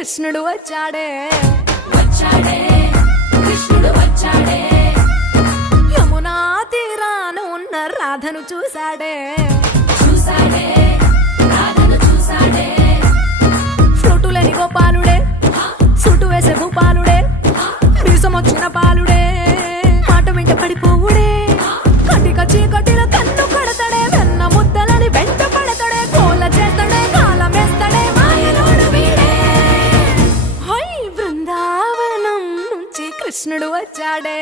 కృష్ణుడు వచ్చాడే వచ్చాడే కృష్ణుడు వచ్చాడే యమునా తీరాన ఉన్న రాధను చూశాడే చూసాడే రాధను చూసాడే ఫ్రూటులేని గోపాలుడే సుటు వేసే భూపాలుడే వీసమొచ్చిన పాలుడే మాట వెంట పడిపోవుడే కటిక చీకటిలో కన్ను కడతాడే వెన్న ముద్దలని వెంట పడతాడే కోల చేస్తాడే కాలం వేస్తాడే మాయలోడు వీడే హై బృందావనం నుంచి కృష్ణుడు వచ్చాడే